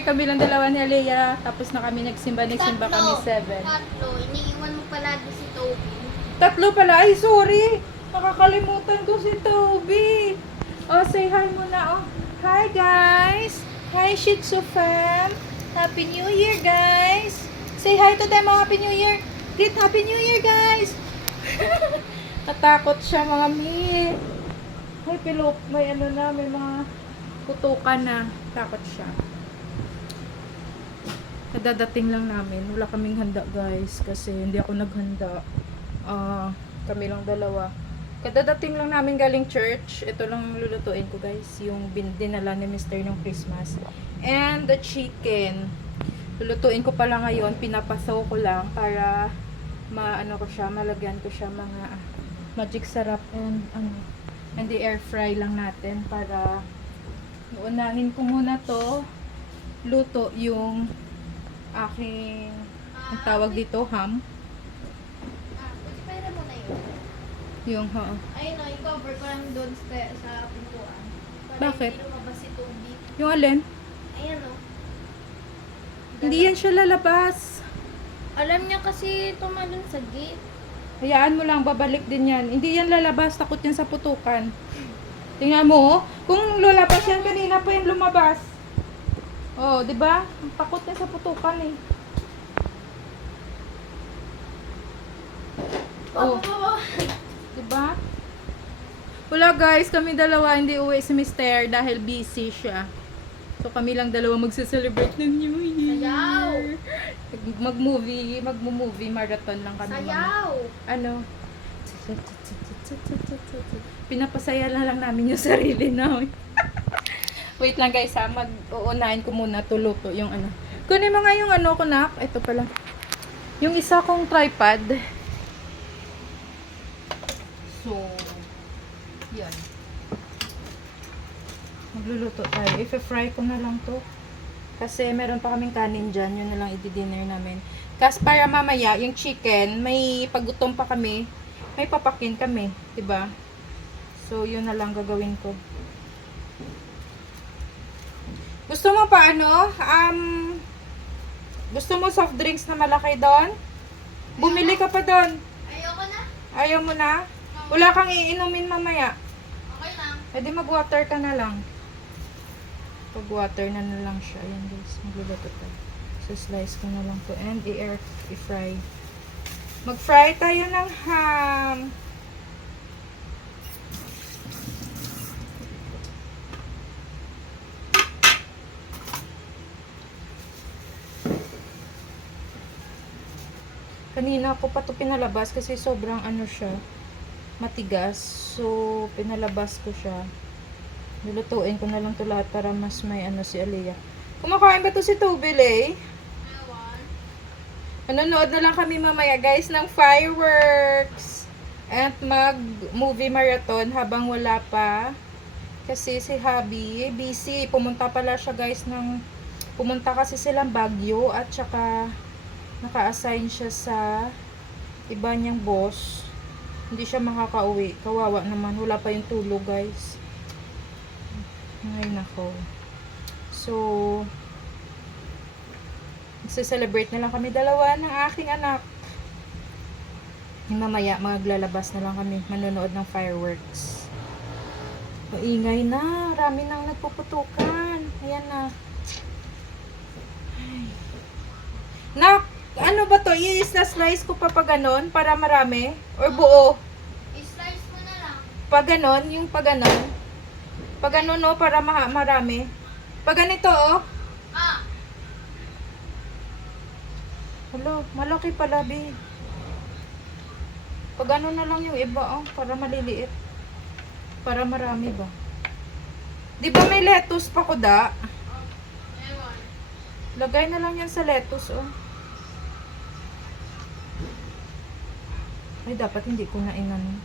Year kami lang dalawa ni Alea. Tapos na kami nagsimba kami 7. Tatlo. Iniiwan mo pala doon si Toby. Tatlo pala. Ay, sorry. Nakakalimutan ko si Toby. Oh, say hi muna. Oh, hi guys. Hi Shih Tzu fam. Happy New Year guys. Say hi to them. Happy New Year. Greet Happy New Year guys. Natakot siya mga mi. Ay, pilok. May ano na. May mga putukan na. Takot siya. Nadadating lang namin. Wala kaming handa guys. Kasi hindi ako naghanda. Kami lang dalawa. Kadadating lang namin galing church. Ito lang lulutuin ko guys. Yung dinala ni Mr. ng Christmas. And the chicken. Lulutuin ko pala ngayon. Pinapasaw ko lang para maano ko siya. Malagyan ko siya mga magic sarap and and the air fry lang natin para unahin ko muna to luto yung aking ang tawag dito ham Pwede mo na yun. yung Ayun o, i-cover ko lang doon sa pintuan. Para Bakit? hindi lumabas si Toby. yung alin Ayan o. hindi yan siya lalabas, Alam niya kasi tumalon sa gate. hayaan mo lang, babalik din yan, hindi yan lalabas, takot yan sa putukan. Tingnan mo, kung lalabas yan kanina pa yan lumabas. Oh, di ba? Takot yan sa putukan eh. Oh, di ba? Wala guys, kami dalawa hindi uwi si Mister dahil busy siya. So kami lang dalawa magse-celebrate ng New Year. Sayaw! Magmo-movie marathon lang kami. Sayaw! Ano? Pinapasaya lang namin yung sarili namin. Wait lang guys ha, mag-uunahin ko muna tuluto yung ano. Kunin mo nga yung ano ko nak. Ito pala. Yung isa kong tripod. So, yan. Magluluto tayo. I-fry ko na lang to. Kasi meron pa kaming kanin dyan. Yun na lang i-dinner namin. Kasi para mamaya, yung chicken, may pagutom pa kami. May papakin kami. Diba? So, yun na lang gagawin ko. Gusto mo pa ano? Gusto mo soft drinks na malaki doon? Bumili ka pa doon. Ayoko na. Ayaw mo na? Wala kang iinumin mamaya. Okay lang. Pwede mag-water ka na lang. Pag-water na lang siya. Ayan guys, magluluto tayo. So, slice ko na lang to. And i-fry. Mag-fry tayo ng ham. Kanina ko pa to pinalabas kasi sobrang ano siya, matigas. So, pinalabas ko siya. Lulutuin ko na lang to lahat para mas may ano si Aliyah. Kumakain ba to si Toby, Lay? Ewan. Manonood na lang kami mamaya guys ng fireworks. At mag-movie marathon habang wala pa. Kasi si Habi, busy. Pumunta pala siya guys pumunta kasi silang Baguio at saka naka-assign siya sa iba niyang boss. Hindi siya makakauwi. Kawawa naman. Wala pa yung tulog guys. Ngayon ako. So, celebrate na lang kami dalawa ng aking anak. Mamaya, maglalabas na lang kami. Manonood ng fireworks. Maingay na. Rami nang nagpuputukan. Ayan na. Ay. Nak! Ano ba to? I-slice ko pa ganon para marami? Or buo? I-slice mo na lang. Pag ganon? Yung pag ganon? Pag ganon no? Para marami? Pag ganito oh? Ah! Hello, malaki pala be. Pag ganon na lang yung iba oh? Para maliliit. Para marami ba? Di ba may lettuce pa ko da? Ewan. Lagay na lang yan sa lettuce oh. Ay, dapat hindi ko na inano.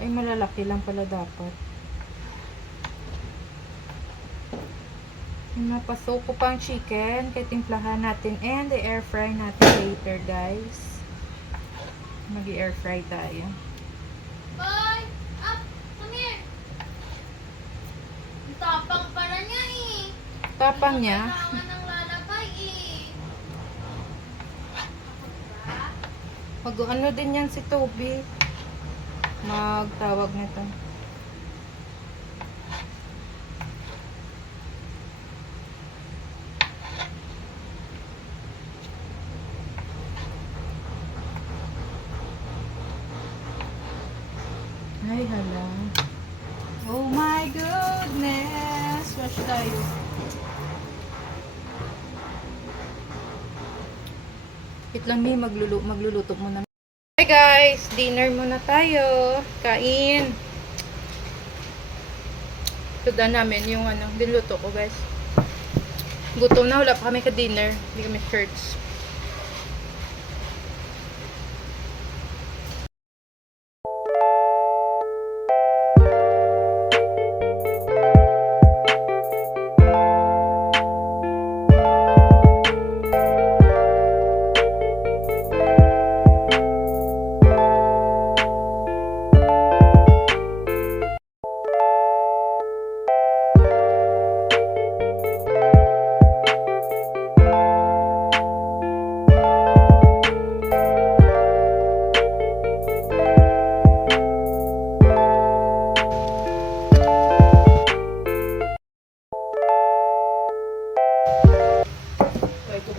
Ay, malalaki lang pala dapat. Napaso ko pang chicken. Kaya timplahan natin. And the air fry natin later, guys. Mag-air fry tayo. Boy! Up! Come here! Ang tapang pala niya eh. Tapang niya. Kailangan ng lalabay eh. Mag ano din yan si Toby. Magtawag nito. Ay, hala. Oh my goodness. Wash tayo. Wait lang ni, magluluto muna. Hi guys, dinner muna tayo. Kain. Tuda namin yung ano, diluto ko guys. Gutom na, wala pa kami ka-dinner. Hindi kami shirts.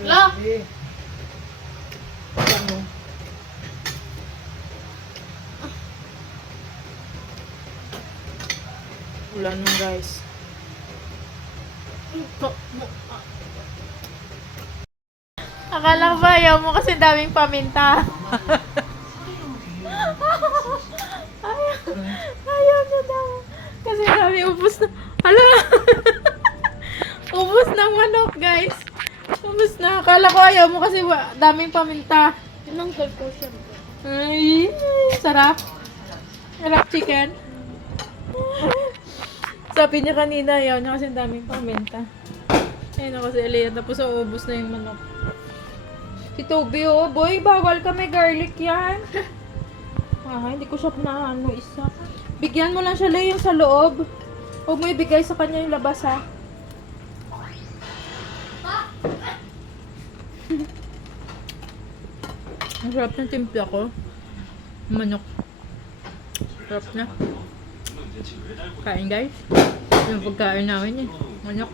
La! Ulan mo guys. Akala ko ba ayaw mo kasi daming paminta. Ayaw na daw. Kasi dami ubos na. Hala! Ubos ng manok, guys. Ubos na. Akala ko ayaw mo kasi daming paminta. Ilang ko siya. Ay, sarap. Sarap chicken. Sabi niya kanina, ayaw niya kasi daming paminta. Ayun ako si Elia, tapos ubos na yung manok. Si Toby, oh, boy, bawal ka, may garlic yan. Hindi ko siya na ano isa. Bigyan mo lang siya lang yung sa loob. Huwag mo ibigay sa kanya yung labas, ha. Ang sarap ng timpla ko. Manok. Sarap na. Kain guys. Yung pagkain namin eh. Manok.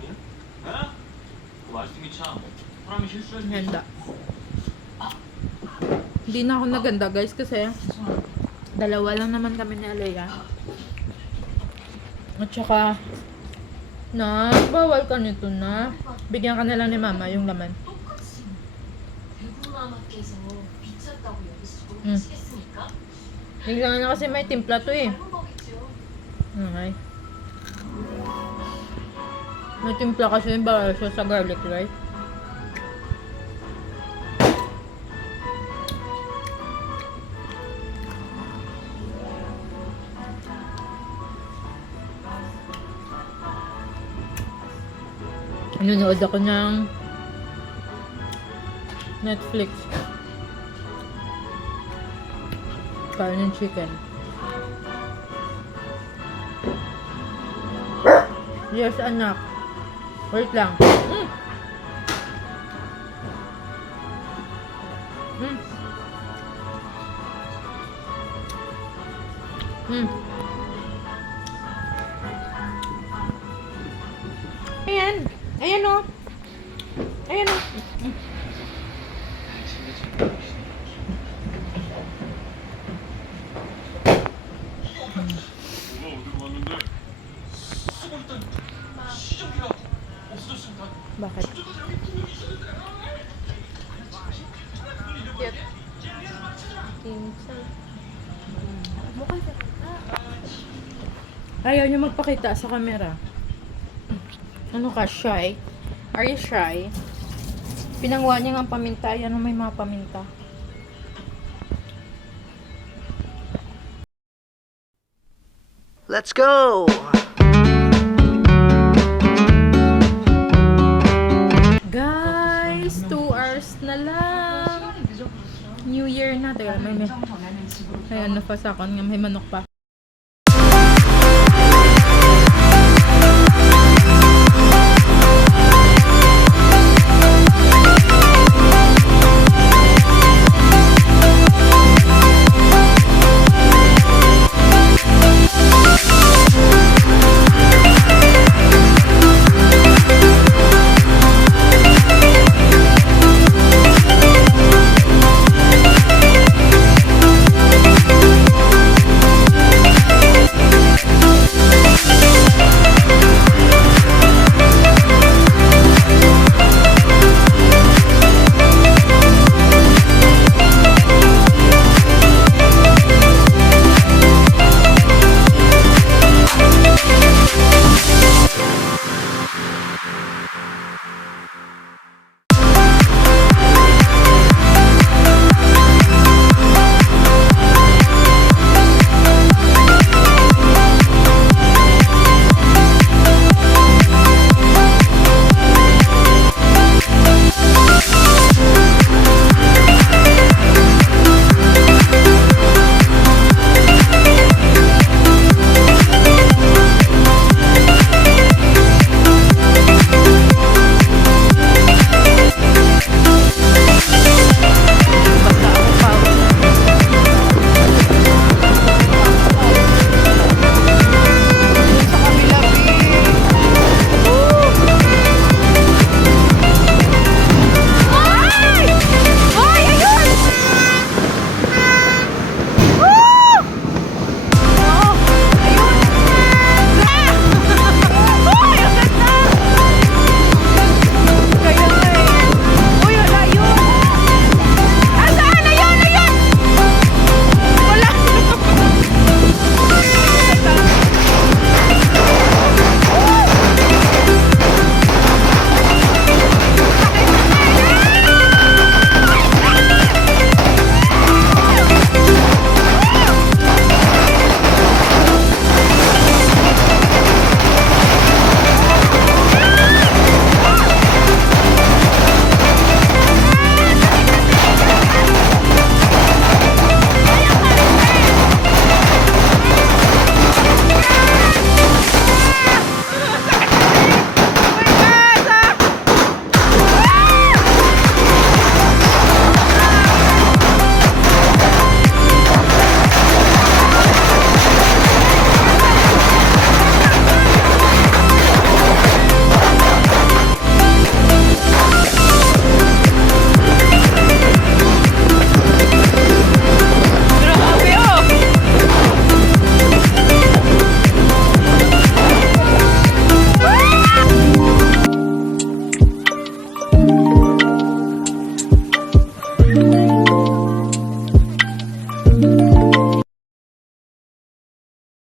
Handa. Hindi na ako naganda guys kasi dalawa lang naman kami ni Alea. At saka bawal ka nito na. Bigyan ka na lang ni mama yung laman. Bigyan na kasi may timpla to eh. Okay. May timpla kasi yung bawal siya sa garlic rice. Nanonood ako ng Netflix. Kain ng chicken. Yes, anak. Wait lang. Ayan. Ayan o. Ayan o. Bakit? Cute. Ayaw niya magpakita sa camera. Ano ka, shy? Are you shy? Pinangwa niya ng paminta. Yan ang may mga paminta. Let's go! Guys, 2 hours na lang. New Year na. Teka, may ano pa sa akin. May manok pa.